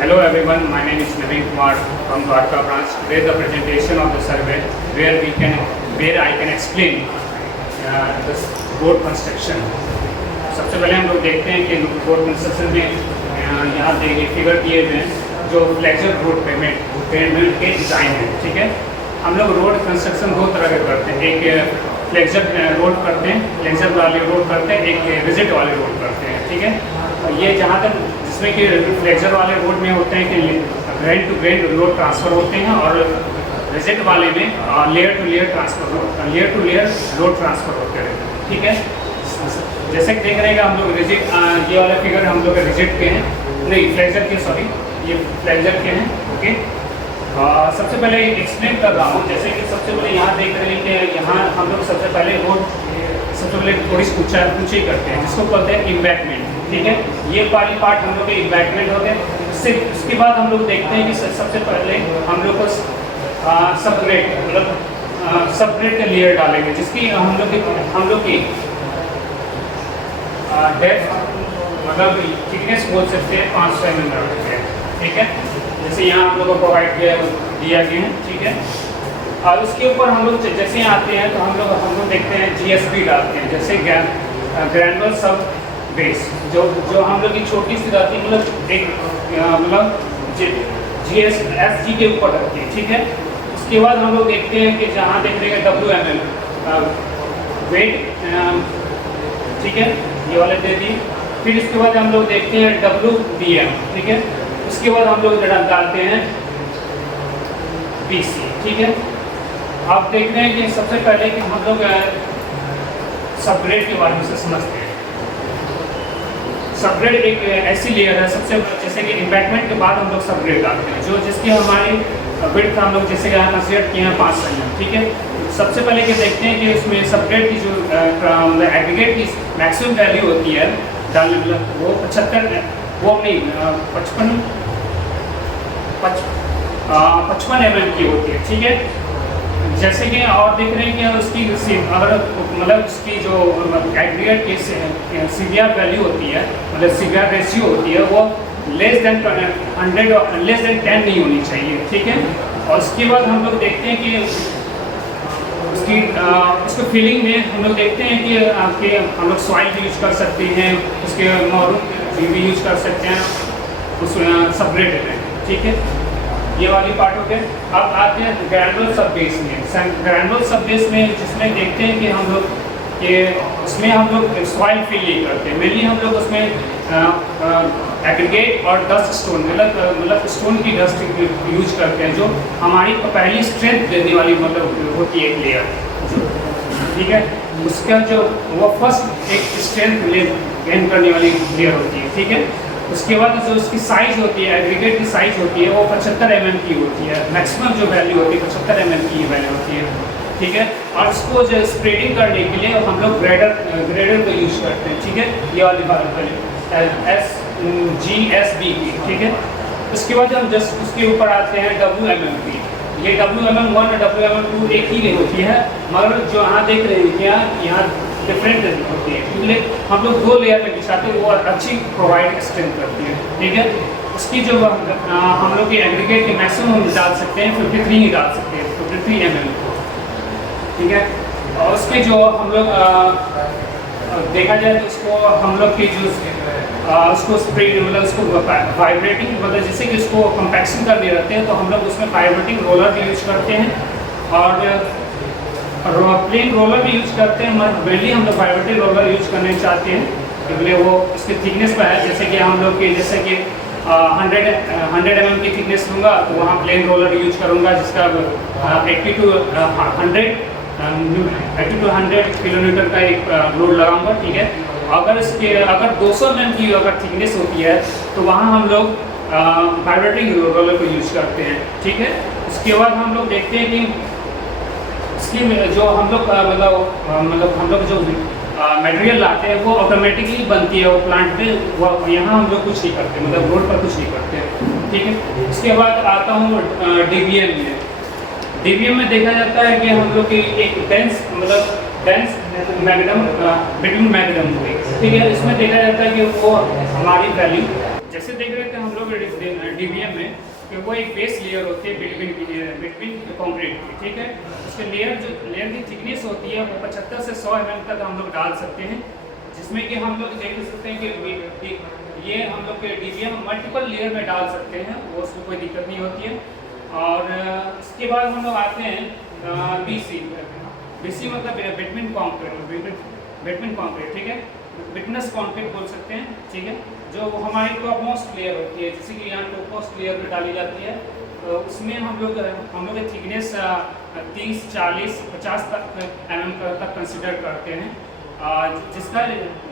Hello everyone, my name is Naveen Kumar from Dwarka branch. Today the presentation of the survey where I can explain this road construction. सबसे पहले हम लोग देखते हैं कि road construction में यहाँ देखिए फिगर दिए हुए हैं जो फ्लेक्चर रोड पेमेंट के डिज़ाइन है। ठीक है, हम लोग रोड कंस्ट्रक्शन दो तरह के करते हैं, एक फ्लेक्चर रोड करते हैं, फ्लेक्चर वाले रोड करते हैं, एक रिजिड वाले रोड करते हैं। ठीक है, ये जहाँ तक जिसमें कि फ्लेक्चर वाले रोड में होते हैं कि grain to grain load transfer होते हैं और रिजिड वाले में layer to layer load transfer होते हैं। ठीक है, जैसे कि देख रहे हैं कि हम लोग रिजिड, ये वाला फिगर हम लोग रिजिड के हैं, नहीं फ्लेक्चर के, सॉरी ये फ्लेक्चर के हैं। ओके, सबसे पहले एक्सप्लेन कर रहा हूँ। जैसे कि सबसे पहले यहाँ देख रहे हैं कि यहाँ हम लोग सबसे पहले थोड़ी ऊंचाई करते हैं जिसको कहते हैं इम्बैकमेंट। ठीक है, ये वाली पार्ट हम लोग के इम्बैकमेंट होते हैं। उसके बाद हम लोग देखते हैं कि सबसे पहले हम लोग को सबग्रेड का लेयर डालेंगे जिसकी हम लोग की डेप्थ मतलब थिकनेस बोल सकते हैं 500 mm। ठीक है, जैसे यहाँ हम लोग को प्रोवाइड दिया गया है। ठीक है, और उसके ऊपर हम लोग जैसे यहाँ आते हैं तो हम लोग देखते हैं GSB डालते हैं, जैसे ग्रैनुलर सब बेस जो हम लोग की छोटी सी रहती है, मतलब GSFG के ऊपर रहती है। ठीक है, उसके बाद हम लोग देखते हैं कि जहाँ देख रहे हैं WML वेट। ठीक है, ये वाले दे दिए। फिर इसके बाद हम लोग देखते हैं WBM। ठीक है, उसके बाद हम लोग डालते हैं BC। ठीक है, आप देख रहे हैं कि सबसे पहले कि हम लोग सबग्रेड के बारे में समझते हैं। सबग्रेड एक ऐसी लेयर है, सबसे जैसे कि इम्बैकमेंट के बाद हम लोग सबग्रेड डालते हैं, जो जिसकी हमारी विड्थ हम लोग जैसे यहाँ कंसीडर किए हैं 500 mm। ठीक है, सबसे पहले कि देखते हैं कि उसमें सबग्रेड की जो एग्रीगेट की मैक्सिमम वैल्यू होती है वो 55 mm की होती है। ठीक है, जैसे कि और देख रहे हैं कि उसकी अगर मतलब उसकी जो एग्रीगेट की सीवीआर वैल्यू होती है, मतलब सीवीआर रेशियो होती है, वो लेस देन 10 नहीं होनी चाहिए। ठीक है, और उसके बाद हम लोग देखते हैं कि उसको फिलिंग में हम लोग देखते हैं कि हम लोग सॉइल भी यूज कर सकते हैं, उसके मॉडल भी यूज कर सकते हैं उस सबग्रेड में। ठीक है, ये वाली पार्ट हो गया। अब आते हैं ग्रैनुलर सब बेस में। ग्रैनुलर सब बेस में जिसमें देखते हैं कि हम लोग उसमें हम लोग सॉइल फिल नहीं करते, मेनली हम लोग उसमें एग्रीगेट और डस्ट स्टोन मतलब स्टोन की डस्ट यूज करते हैं, जो हमारी पहली स्ट्रेंथ देने वाली मतलब होती है एक लेयर। ठीक है, उसका जो वो फर्स्ट एक स्ट्रेंथ गेन करने वाली लेयर होती है। ठीक है, उसके बाद जो उसकी साइज होती है, एग्रीगेट की साइज होती है, वो 75 mm की होती है। मैक्सिमम जो वैल्यू होती है 75 mm की वैल्यू होती है। ठीक है, और उसको जो स्प्रेडिंग करने के लिए हम लोग ग्रेडर को यूज करते हैं। ठीक है, ये वाली बात GSB की। ठीक है, उसके बाद हम जस्ट उसके ऊपर आते हैं WMM की। ये WMM1 और WMM2 एक ही होती है, मगर जो यहाँ देख रहे हैं यहाँ डिफरेंट होती है, इसलिए हम लोग 2 लेयर में बिछाते हैं, वो अच्छी प्रोवाइड स्ट्रेंथ करती है। ठीक है, उसकी जो हम लोग की एग्रीगेट की मैक्सिमम हम डाल सकते हैं 53 ही डाल सकते हैं, 53 mm। ठीक है, और उसके जो हम लोग देखा जाए तो उसको हम लोग की जो उसको स्प्रेड मतलब उसको वाइब्रेटिंग मतलब जैसे कि उसको कंपैक्शन करने रहते हैं, तो हम लोग उसमें वाइब्रेटिंग रोलर भी यूज करते हैं और प्लेन रोलर भी यूज करते हैं, मगर मेनली हम लोग वाइब्रेटिंग रोलर यूज करने चाहते हैं क्योंकि वो इसके थिकनेस पर है। जैसे कि हम लोग की 100 mm की थिकनेस लूँगा तो वहाँ प्लेन रोलर यूज करूँगा जिसका 80 to 100 किलोमीटर का एक लोड लगाऊंगा। ठीक है, अगर 200 mm की अगर थिकनेस होती है तो वहाँ हम लोग वाइब्रेटिंग रोलर को यूज करते हैं। ठीक है, उसके बाद हम लोग देखते हैं कि इसकी जो हम लोग मतलब हम लोग जो मटेरियल लाते हैं वो ऑटोमेटिकली बनती है वो प्लांट पे, वो यहाँ हम लोग कुछ नहीं करते, मतलब रोड पर कुछ नहीं करते। ठीक है, उसके बाद आता हूँ DBM में। DBM में देखा जाता है कि हम लोग की एक डेंस मैग्नम बिटवीन मैग्नम हुई। ठीक है, इसमें देखा जाता है कि वो हमारी वैल्यू जैसे देख रहे थे हम लोग डीबीएम में कि वो एक बेस लेयर होती है बिटवीन कंक्रीट की, ठीक है। उसके लेयर की थिकनेस होती है वो 75 से 100 mm तक हम लोग डाल सकते हैं, जिसमें कि हम लोग देख सकते हैं कि ये हम लोग के डीबीएम मल्टीपल लेयर में डाल सकते हैं, वो उसको कोई दिक्कत नहीं होती है। और उसके बाद हम लोग आते हैं बीसी मतलब बिटवीन कॉन्क्रीट, ठीक है, बिटनस कॉन्क्रीट बोल सकते हैं, ठीक है, जो हमारी टॉप मोस्ट लेयर होती है, जैसे कि यहाँ टॉप मोस्ट लेयर में डाली जाती है। तो उसमें हम लोग की थिकनेस 30, 40, 50 तक mm तक कंसिडर करते हैं, जिसका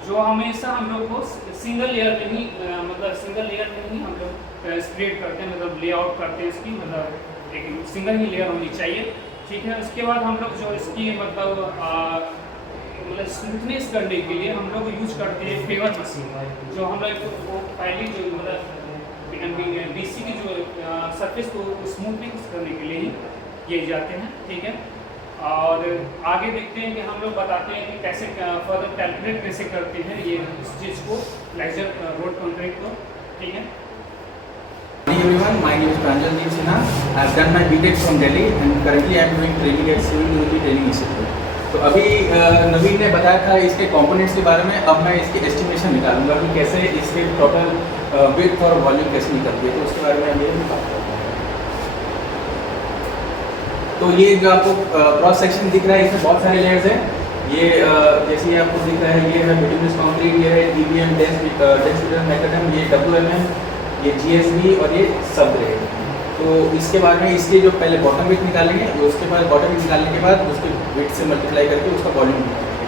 जो हमेशा हम लोग को सिंगल लेयर में ही हम लोग स्प्रेड करते हैं, मतलब लेआउट करते हैं इसकी, मतलब एक सिंगल ही लेयर होनी चाहिए, ठीक है। उसके बाद हम लोग जो इसकी मतलब स्मूथनेस करने के लिए हम लोग यूज करते हैं पेवर मशीन, जो हम लोग वो पहली जो मतलब बीसी की जो सरफेस को स्मूथनिंग करने के लिए ही किए जाते हैं, ठीक है। और आगे देखते हैं कि हम लोग बताते हैं कि कैसे फर्दर कैलकुलेट कैसे करते हैं ये इस चीज़ को, लेजर रोड कंक्रीट को, ठीक है। Hi everyone, my name is Pranjaldeep Sinha. I have done my BTech from Delhi and currently I am doing training at Civil Engineering Training Institute. तो अभी नवीन ने बताया था इसके कंपोनेंट्स के बारे में, अब मैं इसकी एस्टिमेशन निकालूंगा कि कैसे इसके टोटल विड्थ और वॉल्यूम कैसे निकलती है, तो उसके बारे में हम ये बात करते हैं। तो ये जो आपको क्रॉस सेक्शन दिख रहा है, इसमें बहुत सारे लेयर्स हैं। ये जैसे ये आपको दिख रहा है, ये है बिटुमिनस कंक्रीट, ये है डीबीएम डेंस मैकेडम, ये डब्ल्यूएमएम, ये जीएसबी और ये सब ग्रेड। तो इसके बाद में इसके जो पहले बॉटम विड्थ निकालेंगे, उसके बाद बॉटम विड्थ निकालने के बाद उसके विड्थ से मल्टीप्लाई करके उसका वॉल्यूम निकालेंगे।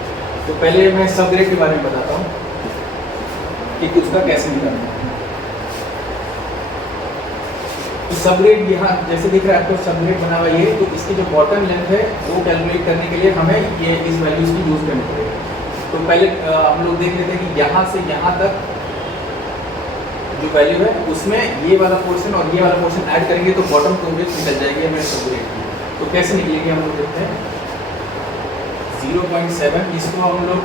तो पहले मैं सब ग्रेड के बारे में बताता हूँ कि उसका कैसे निकालना है। तो सब ग्रेड यहाँ जैसे दिख रहा है आपको सब ग्रेड बना हुआ ये, तो इसकी जो बॉटम लेंथ है वो कैलकुलेट करने के लिए हमें ये इस वैल्यूज की यूज़ करनी पड़ेगी। तो पहले हम लोग देख लेते हैं कि यहाँ से यहाँ तक जो वैल्यू है उसमें ये वाला पोर्शन और ये वाला पोर्शन ऐड करेंगे तो बॉटम टू विड्थ निकल जाएगी हमें सब ग्रेड की। तो कैसे निकलेगी हम लोग देखते हैं। 0.7 इसको हम लोग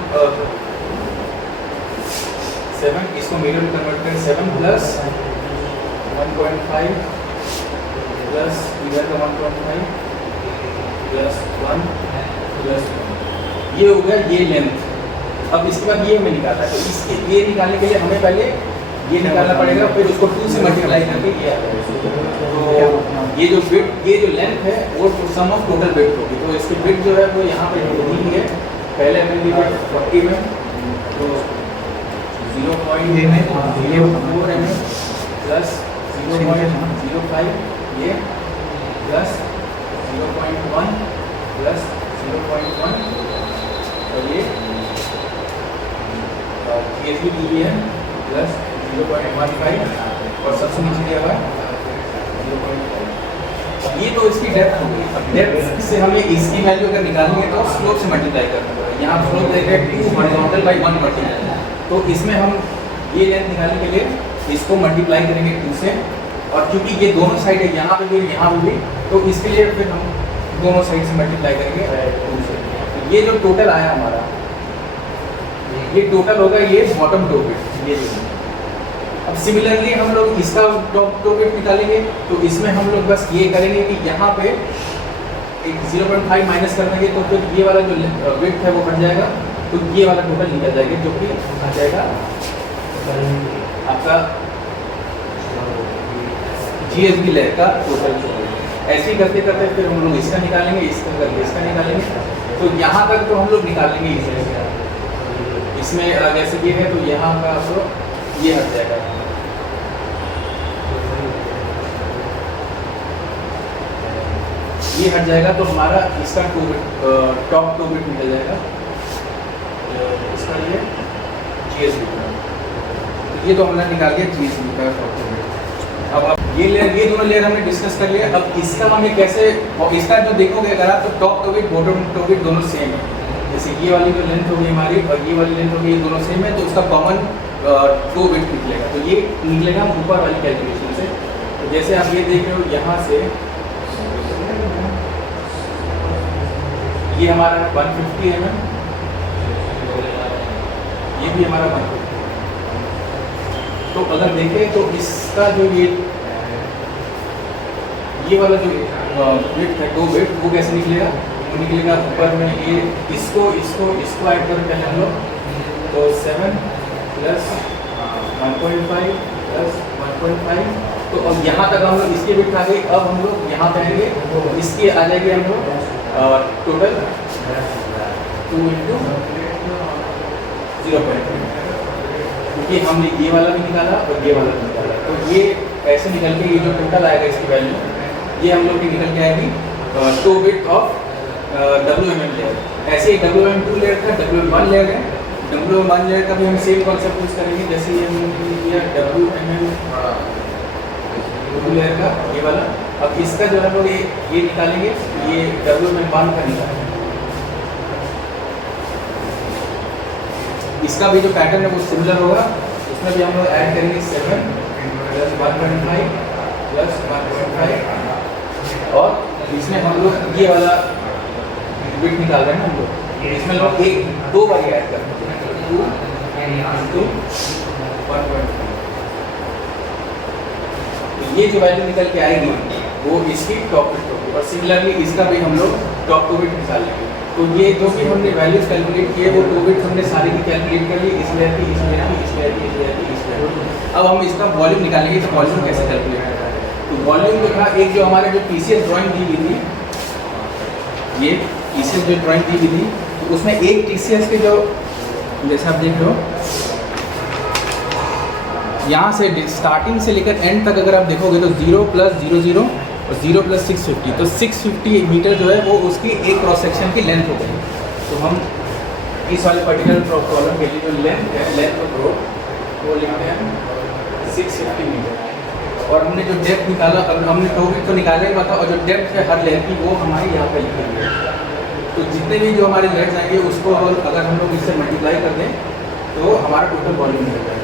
7 इसको मिरर में कन्वर्ट करें, 7 प्लस 1.5 प्लस इधर का 1.5 प्लस 1 प्लस 1, ये हो गया ये लेंथ। अब इसके बाद ये हमें निकालना है, तो इसके ये निकालने के लिए हमें पहले ये निकालना पड़ेगा, फिर उसको 2 से मल्टीप्लाई करके ये आ जाएगा। तो ये जो विड्थ, ये जो लेंथ है वो सम ऑफ टोटल विड्थ होगी। तो इसकी विड्थ जो है वो यहाँ पे दी है, पहले हमें दी है 40 में, तो 0.04 mm प्लस 0.05 ये प्लस 0.1 प्लस 0.1 और ये भी दी है प्लस 0.15 और सबसे नीचे दिया हुआ 0.5। ये तो इसकी डेप्थ होगी। अब डेप्थ से हमें इसकी वैल्यू अगर निकालेंगे तो स्लोप से मल्टीप्लाई करना पड़ेगा। यहाँ स्लोप देखें 2 हॉरिजॉन्टल बाई 1 वर्टिकल, तो इसमें हम ये लेंथ निकालने के लिए इसको मल्टीप्लाई करेंगे 2 से, और क्योंकि ये दोनों साइड है, यहाँ पे भी यहाँ पे भी, तो इसके लिए फिर हम दोनों साइड से मल्टीप्लाई करेंगे 2 से। ये जो टोटल आया हमारा, ये टोटल होगा ये बॉटम टो विड्थ ये। अब सिमिलरली हम लोग इसका टॉप टो विड्थ निकालेंगे, तो इसमें हम लोग बस ये करेंगे कि यहाँ पे एक 0.5 माइनस कर देंगे, तो फिर ये वाला जो विड्थ है वो बन जाएगा, तो ये वाला टोटल निकल जाएगा, जो कि आ जाएगा आपका जीएसबी लेयर का टोटल। ऐसे ही करते करते फिर हम लोग इसका निकालेंगे, इसका करके इसका निकालेंगे, तो यहाँ तक तो हम लोग निकालेंगे इसमें जैसे ये है, तो यहाँ का तो ये हट जाएगा, ये हट जाएगा, तो हमारा इसका टॉप टो विड्थ निकल जाएगा, इसका ये जीएसबी का। ये तो हमने निकाल दिया जीएसबी का टॉप टो विड्थ। अब ये लेयर, ये दोनों लेयर हमने डिस्कस कर लिया। अब इसका हमें कैसे, और इसका जो देखोगे अगर आप, तो top toe width bottom toe width दोनों सेम है। जैसे ये वाली जो लेंथ होगी हमारी और ये वाली लेंथ होगी, ये दोनों सेम है, तो उसका कॉमन टो विड्थ निकलेगा। तो ये निकलेगा ऊपर वाली कैलकुलेशन से। तो जैसे आप ये देख रहे हो, यहाँ से ये हमारा 150 mm, ये भी हमारा 150, तो अगर देखें तो इसका जो ये वाला जो बिट है 2 बिट, वो कैसे निकलेगा? वो निकलेगा ऊपर में ये इसको ऐड करें पहले हम लोग, तो 7 + 1.5 + 1.5, तो अब यहाँ तक हम लोग इसकी बिट आ गई। अब हम लोग यहाँ पे आएंगे, इसकी आ जाएगी हम लोग टोटल 2 × 0.5, क्योंकि हमने ये वाला भी निकाला और ये वाला भी निकाला, तो ये ऐसे निकल के ये जो टोटल आएगा इसकी वैल्यू, ये हम लोग की निकल के आएगी 2 बिट ऑफ WMM लेयर। ऐसे ही WM2 लेयर का WM1 लेयर है, WM1 लेयर का भी हम सेम कॉन्सेप्ट यूज करेंगे, जैसे ये हमने किया WMM लेयर का ये वाला। अब इसका जो हम लोग ये निकालेंगे, ये WMM1 का निकालेंगे। इसका भी जो पैटर्न है वो सिमिलर होगा, उसमें भी हम लोग ऐड करेंगे 7 + 1.5 + 1.5, और इसमें हम लोग ये वाला बिट निकाल रहे हैं ना हम लोग, इसमें लोग 2 बार ऐड करते हैं, 2 × 1.5। तो ये जो वैल्यू निकल के आएगी वो इसकी टॉप बिट होगी, और सिमिलरली इसका भी हम लोग टॉप 2 बिट निकाल लेंगे। तो ये जो भी हमने वैल्यूज कैलकुलेट किए वो 2 बिट हमने सारी की कैलकुलेट कर ली, इस लेयर की, इस लेयर की, इस लेयर की, इस लेयर की, इस लेयर की। अब हम इसका वॉल्यूम निकालेंगे, तो वॉल्यूम कैसे कैलकुलेट करना है? तो वॉल्यूम जो था, एक जो हमारे जो TCS ड्राइंग दी हुई थी, ये TCS जो ड्राइंग दी हुई थी, तो उसमें एक TCS के जो, जैसे आप देख लो यहाँ से स्टार्टिंग से लेकर एंड तक अगर आप देखोगे तो 0 + 00 और 0 + 650, तो 650 मीटर जो है वो उसकी एक क्रॉस सेक्शन की लेंथ हो गई। तो हम इस वाले पर्टिकुलर कॉलम के लिए जो लेंथ है, लेंथ ऑफ रोड, वो लिखते हैं 650 मीटर। और हमने जो डेप्थ निकाला, अब हमने टॉप बिट तो निकाला ही था, और जो डेप्थ है हर लेयर की वो हमारी यहाँ पे लिखी हुई है। तो जितने भी जो हमारे लेयर्स आएंगे उसको अगर हम लोग इससे मल्टीप्लाई कर दें तो हमारा टोटल वॉल्यूम मिल जाएगा।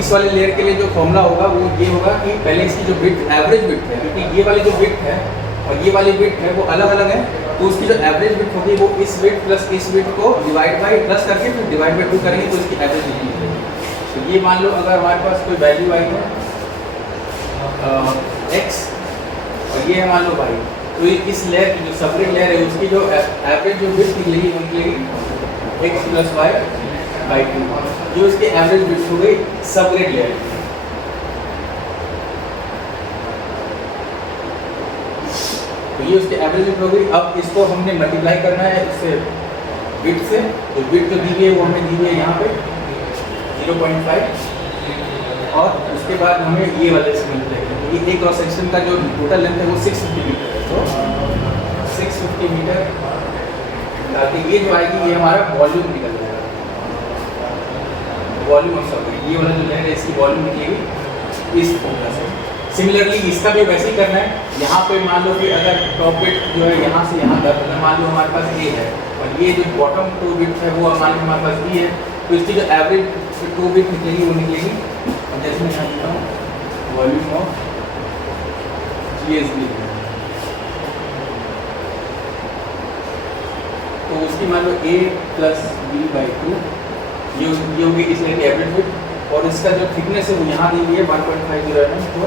इस वाले लेयर के लिए जो फॉर्मूला होगा वो ये होगा कि पहले इसकी जो बिट, एवरेज बिट है, क्योंकि ये वाली जो बिट है और ये वाली बिट है वो अलग अलग है, तो उसकी जो एवरेज बिट होगी वो इस बिट प्लस इस बिट को डिवाइड बाई प्लस करके फिर डिवाइड बाई 2 करेंगे, तो इसकी एवरेज बिट मिलेगी। तो ये मान लो अगर हमारे पास कोई वैल्यू आई है x और ये है मान लो y, तो इस लेयर की जो सेपरेट लेयर है उसकी जो एवरेज जो बिट निकलेगी वो निकलेगी x + y/2, जो इसकी एवरेज बिट हो गई सेपरेट लेयर। तो ये उसकी एवरेज बिट हो गई। अब इसको हमने मल्टीप्लाई करना है इससे बिट से, तो बिट जो दी हुई है वो हमें दी हुई है यहाँ पे 0.5, और उसके बाद हमें ये वाले से मल्टीप्लाई करना है। ये एक क्रॉस सेक्शन का जो टोटल लेंथ है वो 650 मीटर है, तो 650 मीटर ताकि ये जो आएगी ये हमारा वॉल्यूम निकल जाएगा, वॉल्यूम ऑफ सर्किट। ये वाला जो लेयर है इसकी वॉल्यूम निकलेगी इस फॉर्मूला से। सिमिलरली इसका भी वैसे ही करना है। यहाँ पे मान लो कि अगर टॉप बिट जो है यहाँ से यहाँ तक, अगर मान लो हमारे पास ये है और ये जो बॉटम 2 बिट है वो मान लो हमारे पास ये है, तो इसकी जो एवरेज 2 बिट निकलेगी वो निकलेगी, और जैसे मैं यहाँ लिखता हूँ वॉल्यूम ऑफ GSB, तो उसकी मान लो A + B/2 ये होगी इस लेयर की एवरेज बिट, और इसका जो थिकनेस है वो यहाँ दी हुई है 1.50 mm, तो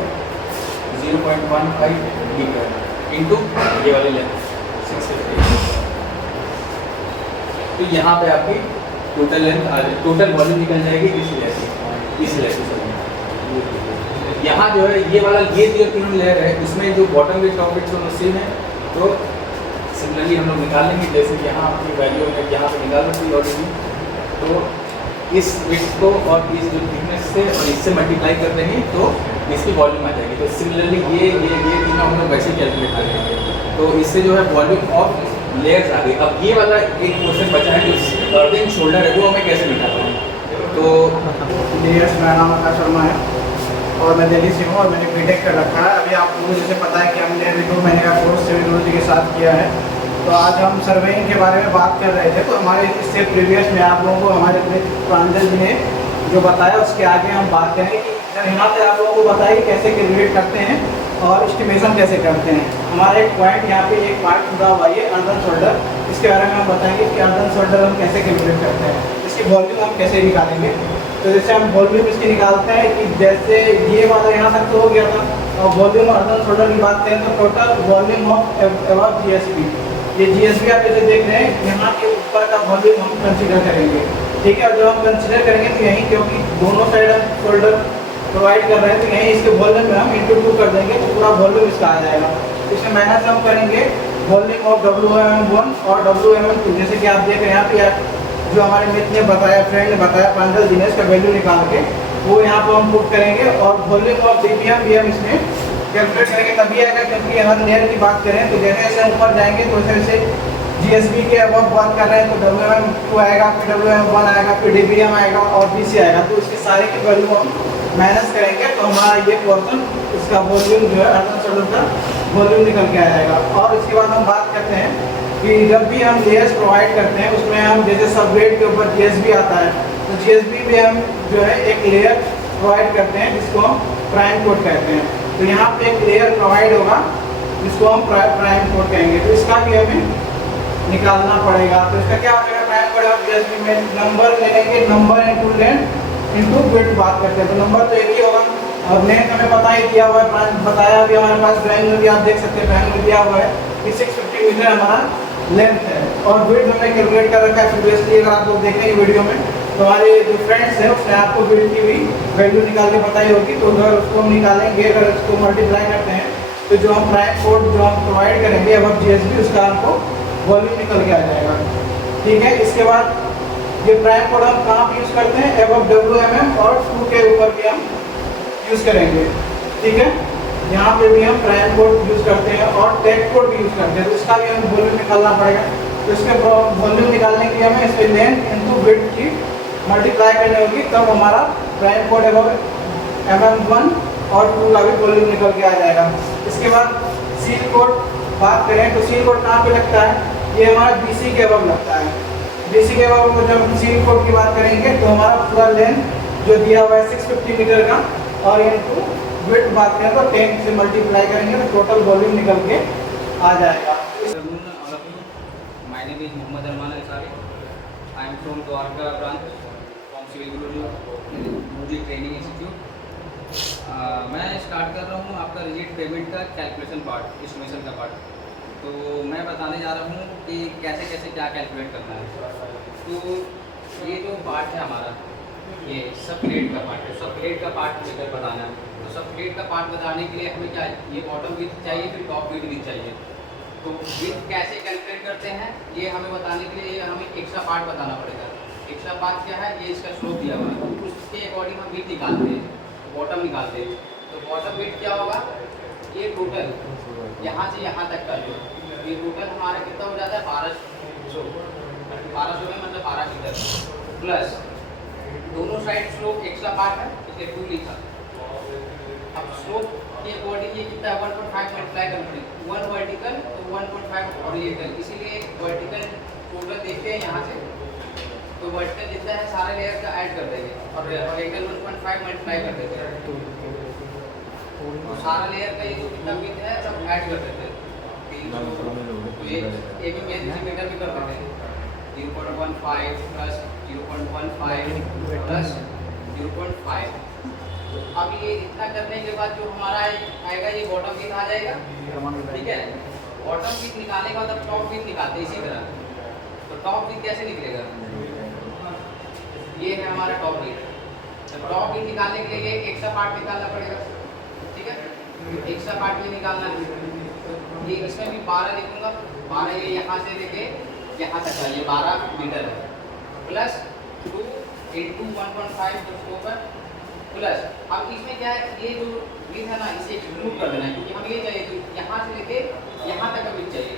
0.15 मीटर इंटू ये वाली लेंथ 650। तो यहाँ पे आपकी टोटल लेंथ आ जाए, टोटल वॉल्यूम निकल जाएगी इस लेयर से। यहाँ जो है ये वाला ये जो तीनों लेयर है उसमें जो बॉटम बिट टॉप बिट दोनों सेम है, तो सिमिलरली हम लोग निकाल लेंगे। जैसे कि यहाँ आपकी वैल्यू है यहाँ पे निकाल सकती है ऑलरेडी, तो इस बिट को और इस जो थिकनेस से और इससे मल्टीप्लाई कर देंगे तो इसकी वॉल्यूम आ जाएगी। तो सिमिलरली ये तीनों हम लोग वैसे कैलकुलेट करेंगे, तो इससे जो है वॉल्यूम ऑफ लेयर्स आ गई। अब ये वाला एक क्वेश्चन बचा है जो अर्थिंग शोल्डर है, वो हमें कैसे निकालना है? तो लेयर्स, मेरा नाम आकाश शर्मा है और मैं दिल्ली से हूँ और मैंने बीटेक कर रखा है। अभी आप लोगों को जैसे पता है कि हमने अभी 2 महीने का कोर्स सिविल टेक्नोलॉजी के साथ किया है, तो आज हम सर्वेइंग के बारे में बात कर रहे थे। तो हमारे इससे प्रीवियस में आप लोगों को हमारे प्रांजल जी ने जो बताया उसके आगे हम बात करें कि सर यहाँ पे आप लोगों को बताया कि कैसे कैलकुलेट करते हैं और एस्टिमेशन कैसे करते हैं। हमारा एक पॉइंट यहाँ पे एक पार्ट जुड़ा हुआ है अर्दन शोल्डर, इसके बारे में हम बताएंगे कि अर्दन शोल्डर हम कैसे कैलकुलेट करते हैं, इसकी वॉल्यूम हम कैसे निकालेंगे। तो जैसे हम वॉल्यूम इसकी निकालते हैं कि जैसे ये वाला यहाँ तक तो हो गया था, और वॉल्यूम अर्थ एंड शोल्डर की बात करें तो total volume of above GSP, ये जीएसपी आप जैसे देख रहे हैं यहाँ के ऊपर का वॉल्यूम हम कंसीडर करेंगे, ठीक है। और जब हम कंसीडर करेंगे तो यहीं क्योंकि दोनों साइड हम शोल्डर प्रोवाइड कर रहे हैं तो यहीं इसके वॉल्यूम में हम इंटू 2 कर देंगे तो पूरा वॉल्यूम इसका आ जाएगा। इसमें माइनस हम करेंगे वॉल्यूम ऑफ WM1 और WM2, जैसे कि आप देख रहे हैं यहाँ पे जो हमारे मित्र ने बताया, फ्रेंड ने बताया, प्रांजल जी ने इसका वैल्यू निकाल के वो यहाँ पर हम पुट करेंगे और वॉल्यूम ऑफ DPM भी हम इसमें कैलकुलेट करेंगे तभी आएगा, क्योंकि हर लेयर की बात करें तो जैसे जैसे ऊपर जाएंगे तो वैसे वैसे GSB के अब बात कर रहे हैं तो WM2 आएगा, फिर WM1 आएगा, फिर DPM आएगा और BC आएगा, तो इसके सारे की वैल्यू हम माइनस करेंगे तो हमारा ये पोर्शन इसका वॉल्यूम जो है अर्थ एंड शोल्डर का वॉल्यूम निकल के आ जाएगा। और इसके बाद हम बात करते हैं कि जब भी हम लेयर्स प्रोवाइड करते हैं उसमें हम जैसे सब ग्रेड के ऊपर GSB आता है तो GSB में हम जो है एक लेयर प्रोवाइड करते हैं जिसको हम प्राइम कोड कहते हैं। तो यहाँ पे एक लेयर प्रोवाइड होगा जिसको हम प्राइम कोड कहेंगे, तो इसका भी हमें निकालना पड़ेगा। तो इसका क्या हो जाएगा, प्राइम कोड ऑफ GSB में नंबर ले लेंगे, number into length into width बात करते हैं तो नंबर तो एक ही होगा और लेंथ हमें पता ही दिया हुआ है, बताया अभी हमारे पास ड्राइंग में भी आप देख सकते हैं, ड्राइंग में दिया हुआ है कि 650 मीटर हमारा लेंथ है और विड्थ हमने कैलकुलेट कर रखा है प्रीवियसली। अगर आप लोग देखेंगे वीडियो में तो हमारे जो फ्रेंड्स हैं उसने आपको विड्थ की भी वैल्यू निकाल के बताई होगी, तो अगर उसको हम निकालेंगे, अगर उसको मल्टीप्लाई करते हैं तो जो हम प्राइम कोड जो हम प्रोवाइड करेंगे अब GSB उसका हमको वॉल्यूम निकल के आ जाएगा, ठीक है। इसके बाद ये प्राइम कोड हम कहाँ पे यूज़ करते हैं, एबव WMM और 2 के ऊपर भी हम यूज़ करेंगे, ठीक है। यहाँ पे भी हम प्राइम कोड यूज़ करते हैं और टैग कोड भी यूज़ करते हैं, तो इसका भी हमें वॉल्यूम निकालना पड़ेगा। तो इसके वॉल्यूम निकालने के लिए हमें इसके लेंथ इंटू विड्थ की मल्टीप्लाई करनी होगी, तब हमारा प्राइम कोड एबव MM1 और 2 का भी वॉल्यूम निकल के आ जाएगा। इसके बाद सील कोड बात करें तो सील कोड कहाँ पे लगता है, ये हमारा BC के एबव लगता है। BC के एबव जब हम सील कोड की बात करेंगे तो हमारा पूरा लेंथ जो दिया हुआ है 650 मीटर का और इनटू विड्थ बात करें तो 10 से मल्टीप्लाई करेंगे तो टोटल वॉल्यूम निकल के आ जाएगा। My name is Mohammad Arman Ansari. I am from Dwarka branch from Civil Guruji Training Institute. मैं स्टार्ट कर रहा हूँ आपका रिजिट पेमेंट का कैलकुलेशन पार्ट, एस्टिमेशन का पार्ट। तो मैं बताने जा रहा हूँ कि कैसे कैसे क्या कैलकुलेट करना है। तो ये जो पार्ट है हमारा, ये सब ग्रेड का पार्ट है, सब ग्रेड का पार्ट लेकर बताना है। तो सब ग्रेड का पार्ट बताने के लिए हमें क्या, ये बॉटम विड्थ चाहिए, फिर टॉप विड्थ चाहिए। तो विड्थ कैसे कैलकुलेट करते हैं ये हमें बताने के लिए हमें एक्स्ट्रा पार्ट बताना पड़ेगा। एक्स्ट्रा पार्ट क्या है, ये इसका स्लोप दिया हुआ है, तो उसके अकॉर्डिंग हम विड्थ निकालते हैं, बॉटम निकालते हैं। तो बॉटम विड्थ क्या होगा, ये टोटल यहाँ से यहाँ तक का जो ये टोटल हमारा कितना हो जाता है 1200 में मतलब 12 मीटर प्लस दोनों साइड स्लोप एक्स्ट्रा पार्ट है इसलिए 2 लिखा। अब स्लोप के अकॉर्डिंग ये कितना है 1.5 मल्टीप्लाई करते हैं, 1 वर्टिकल तो 1.5 हॉरिजॉन्टल, इसीलिए वर्टिकल टोटल देखते हैं यहाँ से तो वर्टिकल जितना है सारे लेयर का ऐड कर देंगे और हॉरिजॉन्टल 1.5 मल्टीप्लाई कर देते हैं तो सारा लेयर का ये जो कितना विड्थ है सब ऐड कर देते हैं। तो ये भी मीटर भी कर देते हैं 0.15 प्लस 0.15 प्लस 0.5। अब ये इतना करने के बाद जो हमारा आएगा ये बॉटम विड्थ आ जाएगा, ठीक है। बॉटम विड्थ निकालने के बाद अब टॉप विड्थ निकालते हैं इसी तरह। तो टॉप विड्थ कैसे निकलेगा, ये है हमारा टॉप विड्थ। तो टॉप विड्थ निकालने के लिए एक्स्ट्रा पार्ट निकालना पड़ेगा, ठीक है। एक्स्ट्रा पार्ट भी निकालना है, ये इसमें भी 12 लिखूंगा, 12 ये यहाँ से लेके यहाँ तक का ये 12 मीटर है प्लस 2 इंटू 1.5 जो स्कोप है प्लस। अब इसमें क्या है, ये जो विड्थ है ना इसे एक्सक्लूड कर देना है क्योंकि हमें ये चाहिए तो यहाँ से लेके यहाँ तक का विड्थ चाहिए।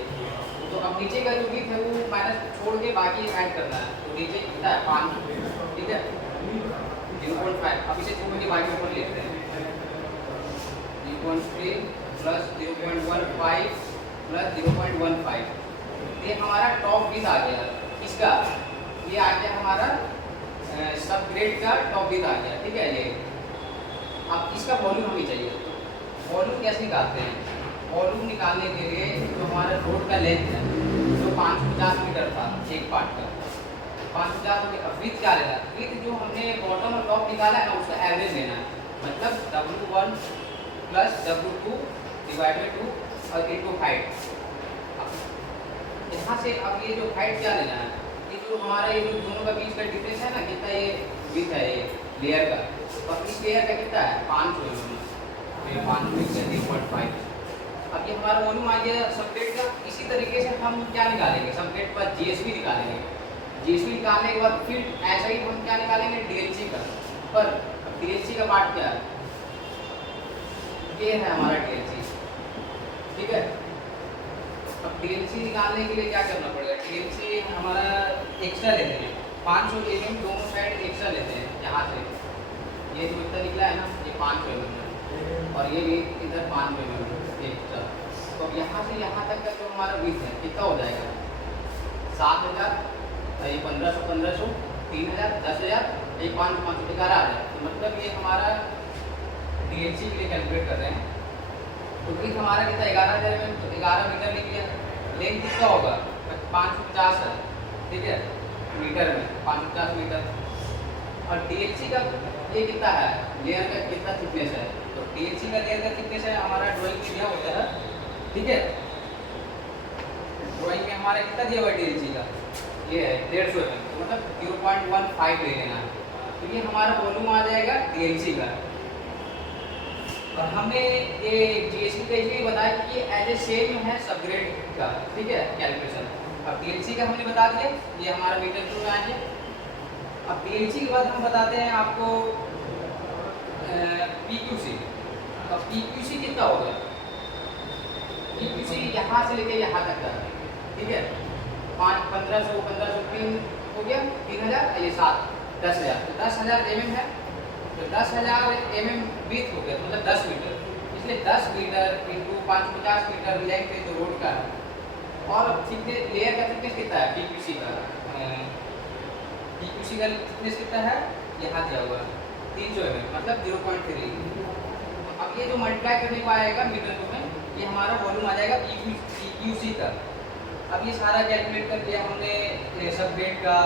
तो अब नीचे का जो विड्थ है वो माइनस छोड़ के बाकी ऐड करना है, तो नीचे कितना है 5, ठीक है 0.5। अब इसे छोड़ के बाकी ऊपर लिखते हैं 0.3 प्लस 0.15 प्लस 0.15। ये हमारा टॉप विड्थ आ गया इसका, ये आ गया हमारा सब ग्रेड का टॉप विड्थ आ गया, ठीक है। ये अब इसका वॉल्यूम हमें चाहिए, वॉल्यूम कैसे निकालते हैं, वॉल्यूम निकालने के लिए जो हमारा रोड का लेंथ है जो 550 मीटर था एक पार्ट का, 550 हो गया। अब विथ क्या लेना है, विथ जो हमने बॉटम और टॉप निकाला है ना उसका एवरेज लेना है, मतलब W1 plus W2 divide by 2 और इनटू हाइट। यहाँ से अब ये जो हाइट क्या लेना है, ये जो हमारा ये जो दोनों का बीच का डिफरेंस है ना, कितना ये विथ है ये लेयर का, और इस लेयर का कितना है 500 mm, तो ये 5 अब ये हमारा वॉल्यूम आ गया सबप्लेट का। इसी तरीके से हम क्या निकालेंगे, सबप्लेट पर जीएसपी निकालेंगे। जीएसपी निकालने के बाद फिर ऐसा ही हम क्या निकालेंगे डीएलसी का। पर डीएलसी का पार्ट क्या है, ये है हमारा डीएलसी, ठीक है। अब डीएलसी निकालने के लिए क्या करना पड़ेगा, डीएलसी हमारा एक्स्ट्रा लेते हैं 500 mm दोनों साइड एक्स्ट्रा लेते हैं। यहाँ से ये जो इतना निकला है ना ये 500 mm और ये भी इधर 500 mm एक्स्ट्रा। तो अब यहाँ से यहाँ तक का जो हमारा विथ है कितना हो जाएगा 7000, ये 1500 1500 3000 10000, ये 500 11,000। तो मतलब ये हमारा डीएलसी के लिए कैलकुलेट कर रहे हैं। तो विथ हमारा कितना 11,000 में, तो 11 मीटर लिख लिया। लेंथ कितना होगा 550 है, ठीक है, मीटर में 550 मीटर। और डीएलसी का ये कितना है, लेयर का कितना थिकनेस है, तो डीएलसी का लेयर का थिकनेस है हमारा ड्राइंग में दिया होता है, ठीक है। ड्राइंग में हमारा कितना दिया हुआ है डीएलसी का, ये है 150 mm, तो मतलब 0.15 ले लेना है। तो ये हमारा वॉल्यूम आ जाएगा डीएलसी का। और हमने ये जीएसपी का इसलिए बताया कि ये एज ए सेम है सबग्रेड का, ठीक है, कैलकुलेशन। अब डीएलसी का हमने बता दिया, ये हमारा मीटर टू में आएंगे। अब डीएलसी के बाद हम बताते हैं आपको पीक्यूसी। अब पीक्यूसी कितना होगा, पीक्यूसी यहाँ से लेके यहाँ तक का, ठीक है, 1500 3 हो गया 3000, ये 7 10,000, तो 10,000 mm है, तो 10,000 mm विथ हो गया, मतलब 10 मीटर। इसलिए 10 मीटर इंटू 550 मीटर लेंथ है जो रोड का है। और थिकनेस लेयर का थिकनेस कितना है पीक्यूसी का, पीक्यूसी का थिकनेस कितना है यहाँ दिया हुआ 300 mm, मतलब 0.3। अब ये जो मल्टीप्लाई करने को आएगा मीटर में, ये हमारा वॉल्यूम आ जाएगा पीक्यूसी का। अब ये सारा कैलकुलेट कर लिया हमने सबग्रेड का,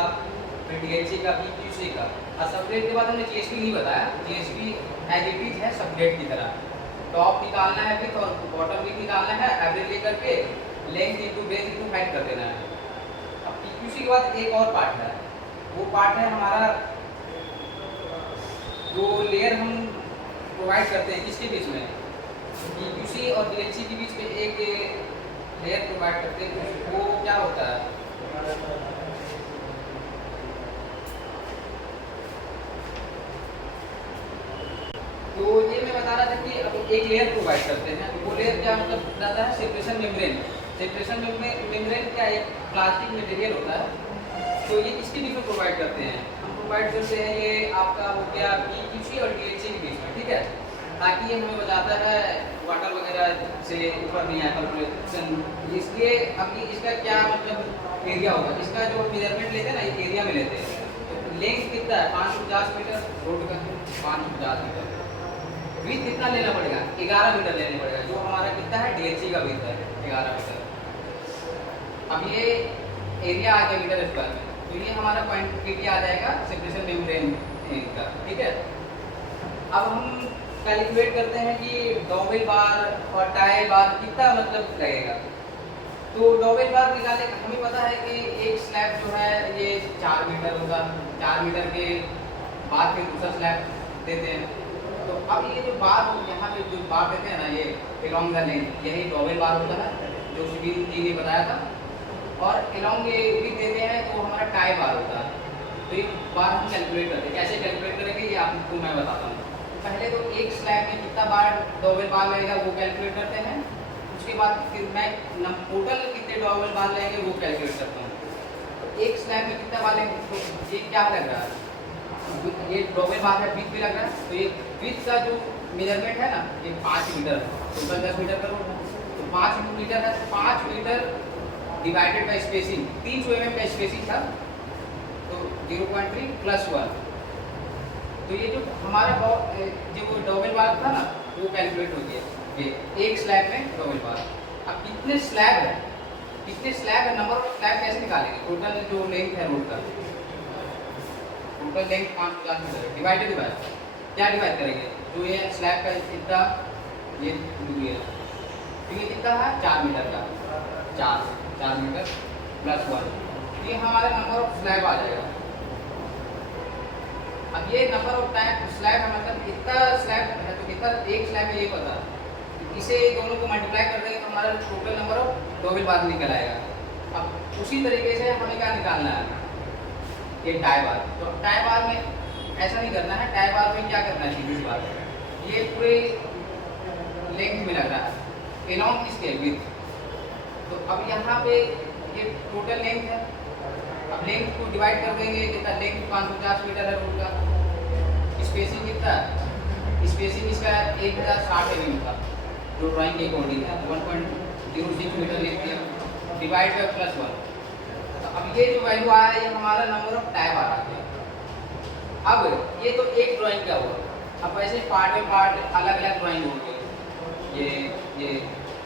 फिर डीएलसी का, पीक्यूसी का। और सबग्रेड के बाद हमने जीएसपी नहीं बताया, जीएसपी एज इट इज है सबग्रेड की तरह। टॉप निकालना है विथ और बॉटम भी निकालना है, एवरेज लेकर के length into breadth into height कर देना है। अब पीक्यूसी के बाद एक और पार्ट है, वो पार्ट है हमारा जो लेयर हम प्रोवाइड करते हैं किसके बीच में, पीक्यूसी और डीएलसी के बीच में एक लेयर प्रोवाइड करते हैं, वो क्या होता है, तो ये मैं बता रहा था कि अब एक लेयर प्रोवाइड करते हैं। वो लेयर क्या मतलब बताता है, सेपरेशन मेम्ब्रेन। सेपरेशन मेम्ब्रेन क्या एक प्लास्टिक मटेरियल होता है, तो ये किसके बीच में प्रोवाइड करते हैं, हम प्रोवाइड करते हैं ये आपका हो गया पीक्यूसी और डीएलसी के बीच में, ठीक है, ताकि ये हमें बताता है वाटर वगैरह से ऊपर नहीं आया कैलकुलेशन। इसलिए अब ये इसका क्या मतलब एरिया होगा, इसका जो मेजरमेंट लेते हैं ना ये एरिया में लेते हैं। तो लेंथ कितना है 550 मीटर रोड का, 550 मीटर। विथ कितना लेना पड़ेगा 11 मीटर लेना पड़ेगा, जो हमारा कितना है डीएलसी का विथ है 11 मीटर। अब ये एरिया आ गया मीटर स्क्वायर में, तो ये हमारा क्वांटिटी आ जाएगा सेपरेशन मेम्ब्रेन का, ठीक है। अब हम कैलकुलेट करते हैं कि डॉवेल बार और टाई बार कितना मतलब लगेगा। तो डॉवेल बार निकालने का हमें पता है कि एक स्लैब जो है ये 4 मीटर होगा, 4 मीटर के बाद फिर दूसरा स्लैब देते हैं। तो अब ये जो बार यहाँ पे जो बार देते हैं ना ये एलॉन्ग द लेंथ, यही डॉवेल बार होता है जो शिविर जी ने बताया था। और एलॉन्ग ये भी देते हैं तो हमारा टाई बार होता है। तो ये बार हम कैलकुलेट करते हैं, कैसे कैलकुलेट करेंगे ये आपको मैं बताता हूँ। पहले तो एक स्लैब में कितना बार डॉवेल बार लगेगा वो कैलकुलेट करते हैं, उसके बाद फिर मैं टोटल कितने डॉवेल बार लगेंगे वो कैलकुलेट करता हूँ। तो एक स्लैब में कितना बार लेंगे, तो ये क्या लग रहा है, ये डॉवेल बार है, विथ भी लग रहा है। तो ये विथ का जो मेजरमेंट है ना ये 5 मीटर है, तो 10 मीटर करो, तो 5 मीटर है, 5 metre divided by spacing 300 mm का स्पेसिंग था, तो 0.3 + 1। तो ये जो हमारा जो डॉवेल बार था ना वो कैलकुलेट हो गया, ये एक स्लैब में डॉवेल बार। अब कितने स्लैब है, कितने स्लैब है, नंबर ऑफ स्लैब कैसे निकालेंगे, टोटल जो लेंथ है रोड का, टोटल लेंथ 550 मीटर है, डिवाइडेड बाय क्या डिवाइड करेंगे, जो ये स्लैब का इतना ये दूरी है, तो ये कितना है 4 मीटर का, 4 मीटर प्लस 1, ये हमारा नंबर ऑफ स्लैब आ जाएगा। अब ये नंबर ऑफ टाइप स्लैब है, मतलब कितना स्लैब है तो कितना एक स्लैब है ये पता, इसे दोनों को मल्टीप्लाई कर देंगे तो हमारा टोटल नंबर ऑफ डोवेल बार निकल आएगा। अब उसी तरीके से हमें क्या निकालना है, ये टाई बार। तो टाई बार में ऐसा नहीं करना है, टाई बार में क्या करना है, सीधी सी बात है, ये पूरे लेंथ में लग रहा है एलॉन्ग इसके विथ, तो अब यहाँ पे ये टोटल लेंथ है, अब लेंथ को डिवाइड कर देंगे, कितना लेंथ 550 मीटर है रोड का, स्पेसिंग कितना है, स्पेसिंग इसका 1060 mm का, जो ड्राइंग के अकॉर्डिंग है 1.06 मीटर लेंथ है, डिवाइड बाय +1। तो अब ये जो वैल्यू आया है ये हमारा नंबर ऑफ टाई बार आ गया। अब ये तो एक ड्राइंग का हुआ, अब ऐसे पार्ट बाय पार्ट अलग अलग ड्राइंग होगी, ये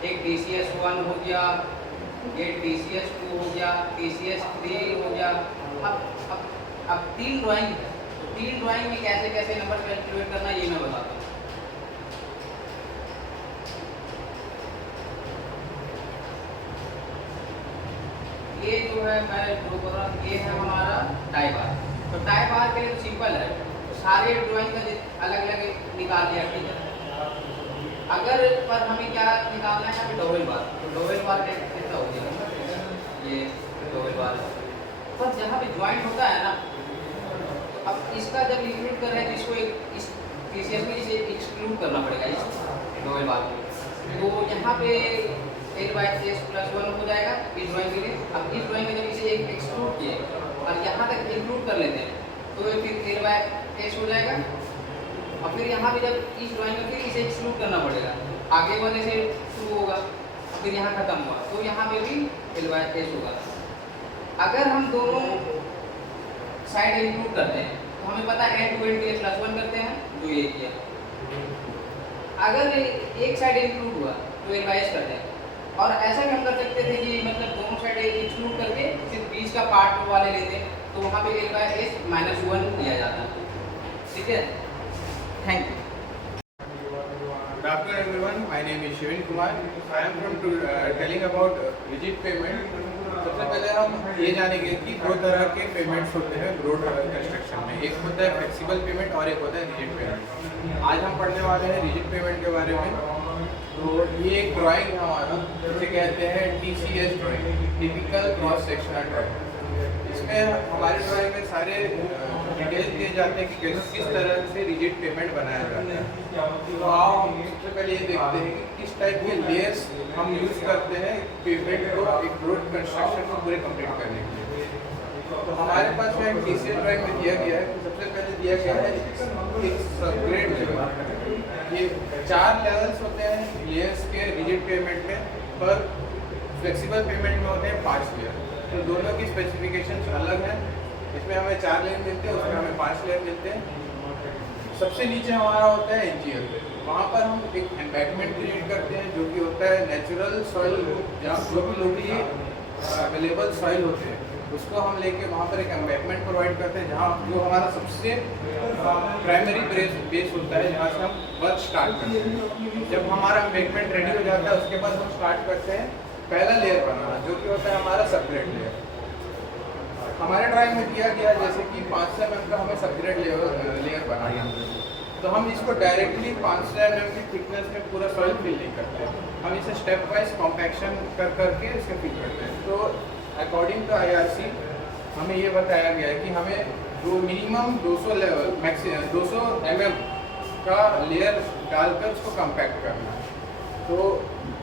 एक TCS1 हो गया, ये TCS2 हो गया, TCS3 हो गया। अब 3 ड्राइंग है, तो 3 ड्राइंग में कैसे कैसे नंबर कैलकुलेट करना ये मैं बताता हूँ। ये जो है मैं ड्रॉ कर रहा हूँ, ये है हमारा टाई बार। तो टाई बार के लिए तो सिंपल है, सारे ड्राइंग का अलग अलग निकाल दिया, ठीक है। अगर पर हमें क्या निकालना है, डोवेल बार, तो डोवेल बार कितना हो गया, ये डोवेल बार। पर जहाँ पे ज्वाइंट होता है ना, तो अब इसका जब इंक्लूड कर रहे हैं तो इसको इस TCS में इसे एक्सक्लूड करना पड़ेगा इस डोवेल बार को, तो यहाँ पे L/S+1 हो जाएगा इस ड्राइंग के लिए। अब इस ड्राइंग में जब इसे एक एक्सक्लूड किए और यहाँ तक इंक्लूड कर लेते हैं तो ये फिर L/S हो जाएगा, और फिर यहाँ पे जब इस ड्राइंग में फिर इसे एक्सक्लूड करना पड़ेगा, आगे वाले से शुरू होगा फिर यहाँ खत्म हुआ, तो यहाँ पे भी L/S होगा। अगर हम दोनों साइड इंक्लूड करते हैं तो हमें पता है एंड टू एंड के लिए +1 करते हैं, जो ये किया। अगर एक साइड इंक्लूड हुआ तो L/S करते हैं, और ऐसा भी हम कर सकते थे कि मतलब दोनों साइड एक्सक्लूड करके सिर्फ बीच का पार्ट वाले लेते हैं, तो वहाँ पे L/S -1 दिया जाता है, ठीक है। Thank you. Good afternoon everyone, my name is Shivin Kumar. I am from telling about rigid payment. सबसे पहले हम ये जानेंगे कि 2 तरह के पेमेंट्स होते हैं रोड कंस्ट्रक्शन में, एक होता है फ्लेक्सिबल पेमेंट और एक होता है रिजिड पेमेंट। आज हम पढ़ने वाले हैं रिजिड पेमेंट के बारे में। तो ये एक ड्राइंग है हमारा, जिसे कहते हैं TCS drawing, typical cross sectional drawing. इसमें हमारे ड्राइंग में सारे डिटेल्स दिए जाते हैं कि किस तरह से रिजिड पेमेंट बनाया जाता है। तो आओ हम सबसे पहले ये देखते हैं कि किस टाइप के लेयर्स हम यूज़ करते हैं पेमेंट को एक रोड कंस्ट्रक्शन को पूरे कंप्लीट करने के लिए। तो हमारे पास में TCS ड्राइंग में दिया गया है, सबसे पहले दिया गया है एक सबग्रेड लेवल। ये 4 लेवल्स होते हैं लेयर्स के रिजिड पेमेंट में, पर फ्लेक्सिबल पेमेंट में होते हैं 5 लेयर। तो दोनों की स्पेसिफिकेशंस अलग हैं, इसमें हमें 4 लेयर मिलते हैं, उसमें हमें 5 लेयर मिलते हैं। सबसे नीचे हमारा होता है NGL, वहाँ पर हम एक एम्बैंकमेंट क्रिएट करते हैं, जो कि होता है नेचुरल सॉइल, जहाँ जो भी लोकली अवेलेबल सॉइल होते हैं उसको हम लेके वहाँ पर एक एम्बैंकमेंट प्रोवाइड करते हैं, जहाँ जो हमारा सबसे प्राइमरी बेस होता है, जहाँ से हम वर्क स्टार्ट करते हैं। जब हमारा एम्बैंकमेंट रेडी हो जाता है उसके बाद हम स्टार्ट करते हैं पहला लेयर बनाना, जो कि होता है हमारा सबग्रेड लेयर। हमारे ड्राइंग में दिया गया जैसे कि 500 mm का हमें सबग्रेड लेयर बनाना है, तो हम इसको डायरेक्टली 500 mm की थिकनेस में पूरा सॉइल फिल नहीं करते, हम इसे स्टेप वाइज कॉम्पैक्शन करके इसे फिल करते हैं। तो अकॉर्डिंग टू IRC हमें ये बताया गया है कि हमें जो मिनिमम 200 लेवल मैक्सिमम 200 mm का लेयर डालकर उसको कॉम्पैक्ट करना है। तो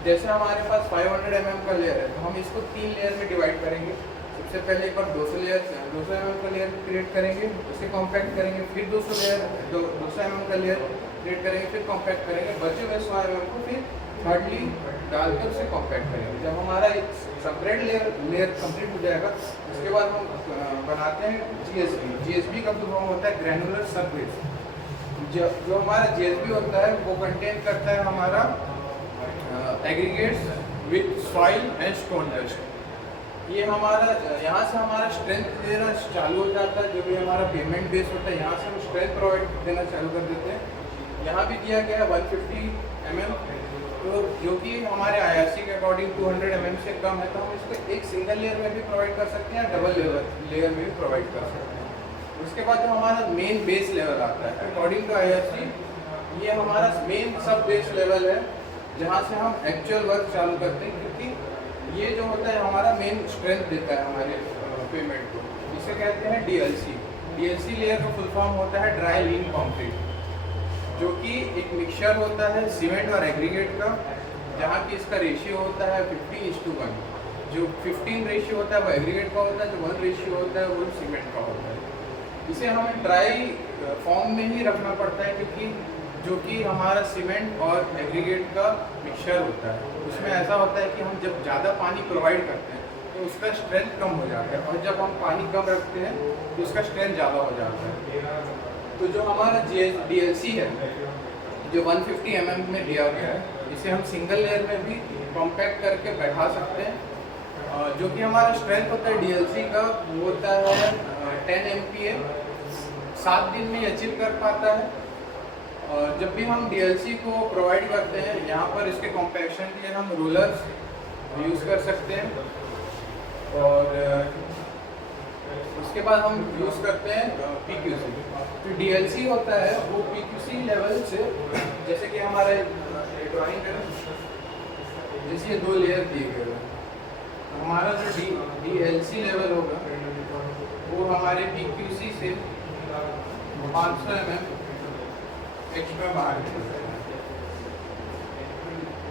जैसे हमारे पास 500 mm का लेयर है, तो हम इसको 3 लेयर में डिवाइड करेंगे। सबसे पहले एक बार 200 mm का लेयर क्रिएट करेंगे, उसे कॉम्पैक्ट करेंगे, फिर 200 mm का लेयर क्रिएट करेंगे, फिर कॉम्पैक्ट करेंगे, बचे हुए 100 mm को फिर थर्डली डालकर उसे कॉम्पैक्ट करेंगे। जब हमारा सबग्रेड लेयर कंप्लीट हो जाएगा, उसके बाद हम बनाते हैं GSB का फुल फॉर्म होता है ग्रैनुलर सरफेस। जो हमारा GSB होता है वो कंटेन करता है हमारा aggregates with soil and stone dust. ये हमारा यहाँ से हमारा स्ट्रेंथ देना चालू हो जाता है। जो भी हमारा पेमेंट बेस होता है यहाँ से हम स्ट्रेंथ प्रोवाइड देना चालू कर देते हैं। यहाँ भी दिया गया है 150 mm, तो जो कि हमारे IRC के अकॉर्डिंग 200 mm से कम है, तो हम इसको एक सिंगल लेयर में भी प्रोवाइड कर सकते हैं, डबल लेयर में भी प्रोवाइड कर सकते हैं। उसके बाद जो हमारा मेन बेस लेवल आता है अकॉर्डिंग टू IRC, ये हमारा मेन सब बेस लेवल है जहाँ से हम एक्चुअल वर्क चालू करते हैं, क्योंकि ये जो होता है हमारा मेन स्ट्रेंथ देता है हमारे पेमेंट को। इसे कहते हैं DLC। DLC लेयर का फुल फॉर्म होता है ड्राई लीन कंक्रीट, जो कि एक मिक्सचर होता है सीमेंट और एग्रीगेट का, जहाँ की इसका रेशियो होता है 15:1। जो 15 रेशियो होता है वो एग्रीगेट का होता है, जो 1 रेशियो होता है वो सीमेंट का होता है। इसे हमें ड्राई फॉर्म में ही रखना पड़ता है, क्योंकि जो कि हमारा सीमेंट और एग्रीगेट का मिक्सचर होता है, उसमें ऐसा होता है कि हम जब ज़्यादा पानी प्रोवाइड करते हैं तो उसका स्ट्रेंथ कम हो जाता है, और जब हम पानी कम रखते हैं तो उसका स्ट्रेंथ ज़्यादा हो जाता है। तो जो हमारा DLC है जो 150 mm में दिया गया है, इसे हम सिंगल लेयर में भी कॉम्पैक्ट करके बैठा सकते हैं। जो कि हमारा स्ट्रेंथ होता है DLC का वो होता है 10 MPa, 7 दिन में अचीव कर पाता है। और जब भी हम DLC को प्रोवाइड करते हैं, यहाँ पर इसके कॉम्पैक्शन के लिए हम रोलर्स यूज़ कर सकते हैं, और उसके बाद हम यूज़ करते हैं PQC। तो DLC होता है वो PQC लेवल से, जैसे कि हमारे ड्राइंग है, जैसे ये 2 लेयर दिए गए हैं, हमारा जो DLC लेवल होगा वो हमारे PQC से 500 mm एक्स्ट्रा बाहर है।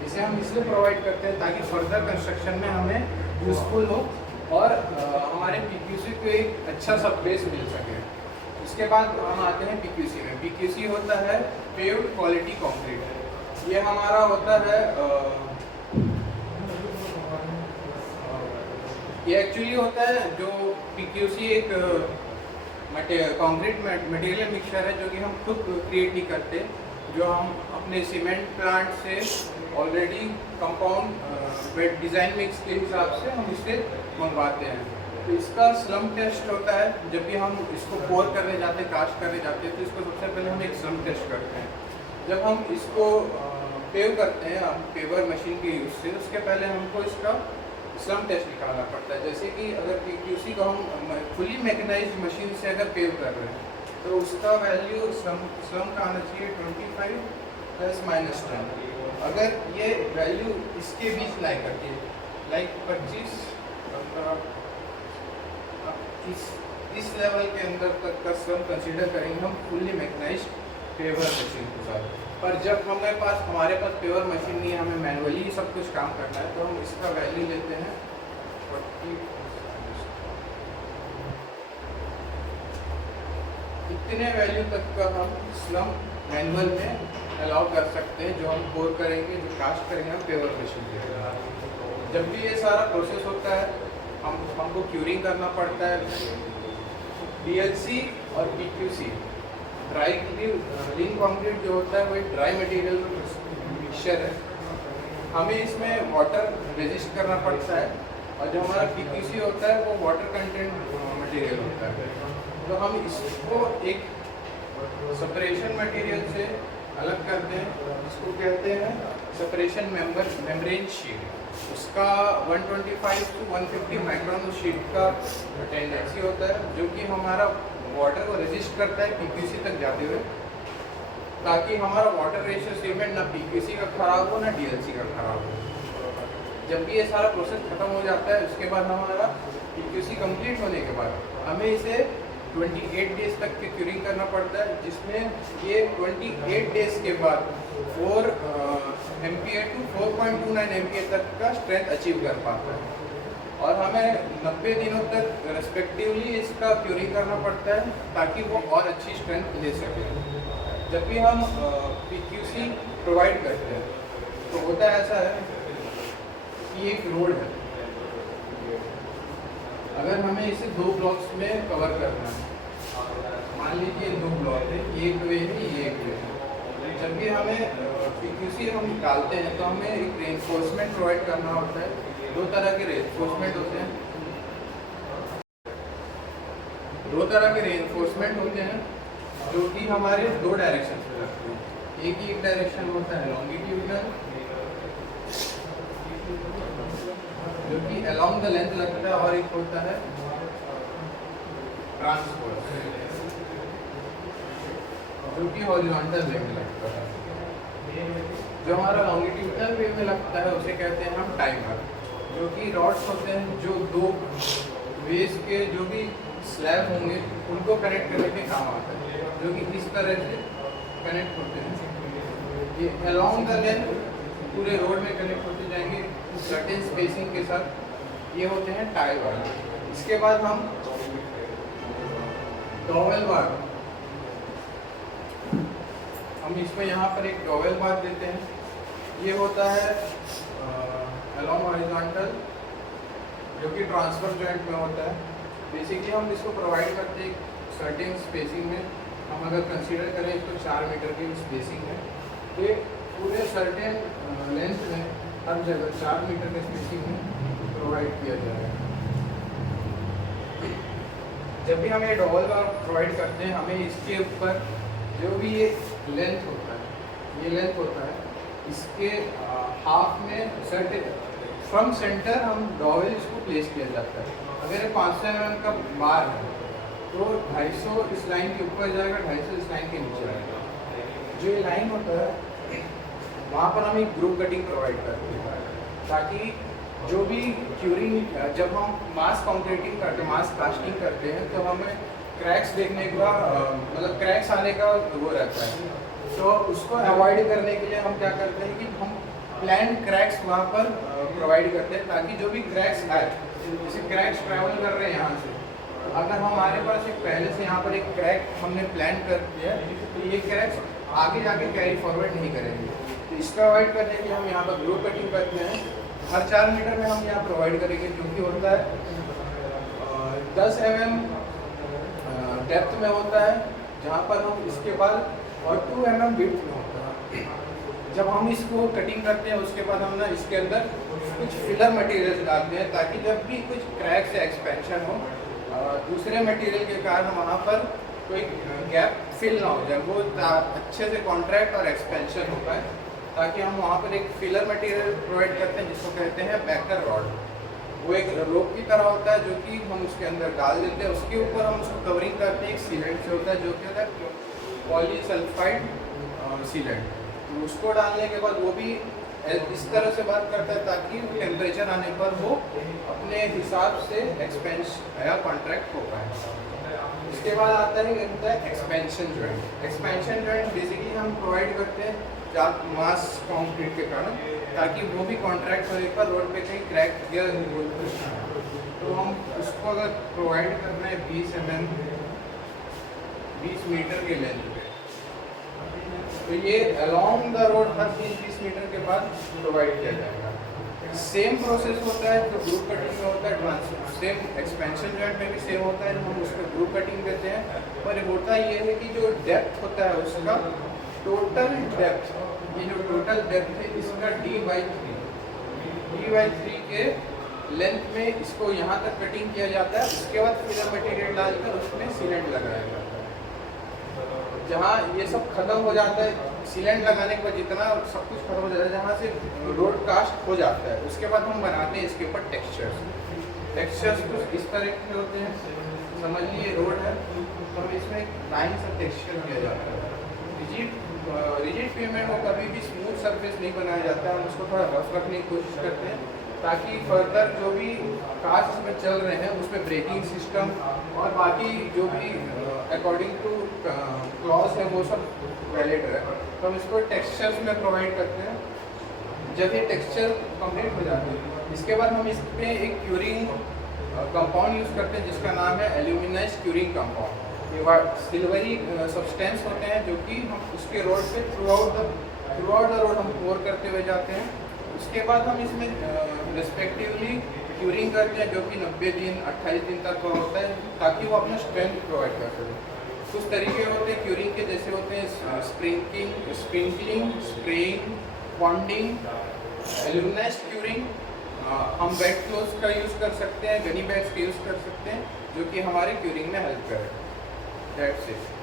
इसे हम इसलिए प्रोवाइड करते हैं ताकि फर्दर कंस्ट्रक्शन में हमें यूज़फुल हो और हमारे PQC को एक अच्छा सब बेस मिल सके। इसके बाद हम आते हैं PQC में। PQC होता है पेव्ड क्वालिटी कंक्रीट। ये हमारा होता है ये एक्चुअली होता है जो PQC एक कंक्रीट मटेरियल मिक्सचर है जो कि हम खुद क्रिएट नहीं करते, जो हम अपने सीमेंट प्लांट से already compound bed design mix के हिसाब से हम इसे मंगवाते हैं। तो इसका स्लम टेस्ट होता है, जब भी हम इसको पोर करने जाते हैं, कास्ट करने जाते हैं, तो इसको सबसे पहले हम एक स्लम टेस्ट करते हैं। जब हम इसको पेव करते हैं पेवर मशीन के यूज़ से, उसके पहले हमको इसका स्लम टेस्ट निकालना पड़ता है। जैसे कि अगर PQC को हम फुली मैकेनाइज्ड मशीन से अगर पेव कर रहे हैं तो उसका वैल्यू स्लम का आना चाहिए 25 ± 10। अगर ये वैल्यू इसके बीच लाई करती है, लाइक 25 इस लेवल के अंदर तक का स्लम कंसीडर करेंगे हम फुली मैकेनाइज्ड पेवर मशीन के साथ। पर जब हमारे पास पेवर मशीन नहीं है, हमें मैनुअली सब कुछ काम करना है, तो हम इसका वैल्यू लेते हैं 40। इतने वैल्यू तक का हम स्लम मैनुअल में अलाउ कर सकते हैं, जो हम पोर करेंगे, जो कास्ट करेंगे हम पेवर मशीन के। जब भी ये सारा प्रोसेस होता है हमको क्यूरिंग करना पड़ता है। DLC और PQC ड्राई लीन कंक्रीट जो होता है वो एक ड्राई मटेरियल मिक्सचर है, हमें इसमें वाटर रेजिस्ट करना पड़ता है, और जो हमारा PQC होता है वो वाटर कंटेंट मटेरियल होता है। तो हम इसको एक सेपरेशन मटेरियल से अलग करते हैं, इसको कहते हैं सेपरेशन मेम्ब्रेन शीट। उसका 125 to 150 माइक्रोन शीट का टेंडेंसी होता है, जो कि हमारा वाटर को रेजिस्ट करता है PQC तक जाते हुए, ताकि हमारा वाटर रेशियो सीमेंट ना PQC का खराब हो ना DLC का खराब हो। जब भी ये सारा प्रोसेस खत्म हो जाता है, उसके बाद हमारा PQC कंप्लीट होने के बाद हमें इसे 28 डेज तक की क्यूरिंग करना पड़ता है, जिसमें ये 28 डेज के बाद 4 MPa to 4.29 MPa तक का स्ट्रेंथ अचीव कर पाता है। और हमें 90 दिनों तक रेस्पेक्टिवली इसका क्यूरिंग करना पड़ता है, ताकि वो और अच्छी स्ट्रेंथ ले सके। जब भी हम PQC प्रोवाइड करते हैं तो होता ऐसा है कि एक रोड है, अगर हमें इसे 2 ब्लॉक्स में कवर करना है, मान लीजिए 2 ब्लॉक है, ये एक वे है, ये एक वे है। जब भी हमें PQC हम निकालते हैं तो हमें एक रेनफोर्समेंट प्रोवाइड करना होता है। 2 तरह के रेनफोर्समेंट होते हैं, दो तरह के रेनफोर्समेंट होते हैं जो कि हमारे दो डायरेक्शन में लगते हैं। एक डायरेक्शन होता है लॉन्गिट्यूडनल, जो कि अलोंग द लेंथ लगता है, और एक होता है ट्रांसवर्स, जो कि हॉरिजॉन्टल वे में लगता है। जो हमारा लॉन्गिट्यूडनल वे में लगता है उसे कहते हैं हम टाइमर, जो कि रॉड्स होते हैं जो दो वेज के जो भी स्लैब होंगे उनको कनेक्ट करने के काम आता है, जो कि इस तरह से कनेक्ट होते हैं। ये अलोंग द लेंथ पूरे रोड में कनेक्ट होते जाएंगे सर्टेन स्पेसिंग के साथ। ये होते हैं टाई बार। इसके बाद हम डॉवेल बार, हम इसमें यहाँ पर एक डॉवेल बार देते हैं। ये होता है अलोंग हॉरिजॉन्टल, जो कि ट्रांसफर जॉइंट में होता है। बेसिकली हम इसको प्रोवाइड करते हैं सर्टेन स्पेसिंग में। हम अगर कंसीडर करें इसको 4 मीटर की स्पेसिंग है, तो ये पूरे सर्टेन लेंथ में हर जगह 4 मीटर के स्पेसिंग में प्रोवाइड किया जाएगा। जब भी हम ये डबल बार प्रोवाइड करते हैं, हमें इसके ऊपर जो भी ये लेंथ होता है, ये लेंथ होता है, इसके हाफ में सर्टेन फ्रॉम सेंटर हम डॉवेल इसको प्लेस किया जाता है। अगर 500 mm का बार है तो 250 इस लाइन के ऊपर जाएगा, 250 इस लाइन के नीचे आएगा। जो ये लाइन होता है वहाँ पर हम एक ग्रुप कटिंग प्रोवाइड करते हैं, ताकि जो भी क्यूरिंग, जब हम मास कंक्रीटिंग करते हैं, मास कास्टिंग करते हैं, तो हमें क्रैक्स देखने का मतलब क्रैक्स आने का वो रहता है। तो उसको अवॉइड करने के लिए हम क्या करते हैं कि हम प्लान क्रैक्स वहाँ पर प्रोवाइड करते हैं, ताकि जो भी क्रैक्स आए, जैसे क्रैक्स ट्रैवल कर रहे हैं यहाँ से, अगर हमारे पास एक पहले से यहाँ पर एक क्रैक हमने प्लान कर दिया, तो ये क्रैक्स आगे जाके कैरी फॉरवर्ड नहीं करेंगे। तो इसका अवॉइड करने के लिए हम यहाँ पर ग्रुप कटिंग करते हैं। हर 4 मीटर में हम यहाँ प्रोवाइड करेंगे, जो कि होता है 10 mm डेप्थ में होता है, जहाँ पर हम इसके बाद, और 2 mm विड्थ में होता है। जब हम इसको कटिंग करते हैं उसके बाद हम ना इसके अंदर कुछ फिलर मटेरियल डालते हैं, ताकि जब भी कुछ क्रैक से एक्सपेंशन हो, दूसरे मटेरियल के कारण वहाँ पर कोई गैप फिल ना हो जाए, वो अच्छे से कॉन्ट्रैक्ट और एक्सपेंशन हो पाए। ताकि हम वहाँ पर एक फिलर मटेरियल प्रोवाइड करते हैं, जिसको कहते हैं बैकर रॉड। वो एक रोप की तरह होता है, जो कि हम उसके अंदर डाल देते हैं। उसके ऊपर हम उसको कवरिंग करते हैं एक सीलेंट से होता है, जो कि होता है पॉलीसल्फाइड सीलेंट। तो उसको डालने के बाद वो भी इस तरह से बात करता है, ताकि टेम्परेचर आने पर वो अपने हिसाब से एक्सपेंशन या कॉन्ट्रैक्ट हो पाए। इसके बाद आता है expansion joint. Expansion joint basically हम प्रोवाइड करते हैं मास कंक्रीट के कारण, ताकि वो भी कॉन्ट्रैक्ट होने पर रोड पे कहीं क्रैक या तो हम उसको अगर प्रोवाइड करना है 20 मीटर के लेंथ पे, तो ये अलोंग द रोड हर 20 मीटर के बाद प्रोवाइड किया जाएगा। सेम प्रोसेस होता है जो ग्रुप कटिंग में होता है, सेम एक्सपेंशन जॉइंट में भी सेम होता है। हम उसको ग्रुप कटिंग देते हैं, पर होता ये है कि जो डेप्थ होता है उसका टोटल डेप्थ, ये जो टोटल डेप्थ है इसका d/3 के लेंथ में इसको यहाँ तक कटिंग किया जाता है। उसके बाद फिलर मटेरियल डालकर उसमें सीलेंट लगाया जाता है। जहाँ ये सब खत्म हो जाता है, सीलेंट लगाने के बाद जितना सब कुछ खत्म हो जाता है, जहाँ से रोड कास्ट हो जाता है, उसके बाद हम बनाते हैं इसके ऊपर टेक्सचर्स कुछ इस तरह के होते हैं। समझ लीजिए रोड है, तो हम इसमें एक लाइन से टेक्सचर किया जाता है। रिजिड पेमेंट को कभी भी स्मूथ सरफेस नहीं बनाया जाता है, हम उसको थोड़ा रफ रखने की कोशिश करते हैं, ताकि फर्दर जो भी कार्स में चल रहे हैं उसमें ब्रेकिंग सिस्टम और बाकी जो भी अकॉर्डिंग टू क्लॉज है वो सब वैलिड है। तो हम इसको टेक्सचर्स में प्रोवाइड करते हैं। जब ये टेक्सचर कंप्लीट हो जाते हैं, इसके बाद हम इस पर एक क्यूरिंग कंपाउंड यूज़ करते हैं, जिसका नाम है एल्यूमिनाइज्ड क्यूरिंग कंपाउंड। ये सिल्वरी सब्सटेंस होते हैं, जो कि हम उसके रोड पे थ्रू आउट द रोड हम पोर करते हुए जाते हैं। उसके बाद हम इसमें रिस्पेक्टिवली क्यूरिंग करते हैं, जो कि 90 दिन 28 दिन तक होता है, ताकि वो अपना स्ट्रेंथ प्रोवाइड कर सके। कुछ तरीके होते हैं क्यूरिंग के, जैसे होते हैं स्प्रिंकलिंग, स्प्रेइंग, पॉन्डिंग, एल्यूमिनाइज्ड क्यूरिंग हम बेड क्लोथ्स का यूज़ कर सकते हैं, गनी बैग्स का यूज़ कर सकते हैं, जो कि हमारे क्यूरिंग में हेल्प करे। That's it.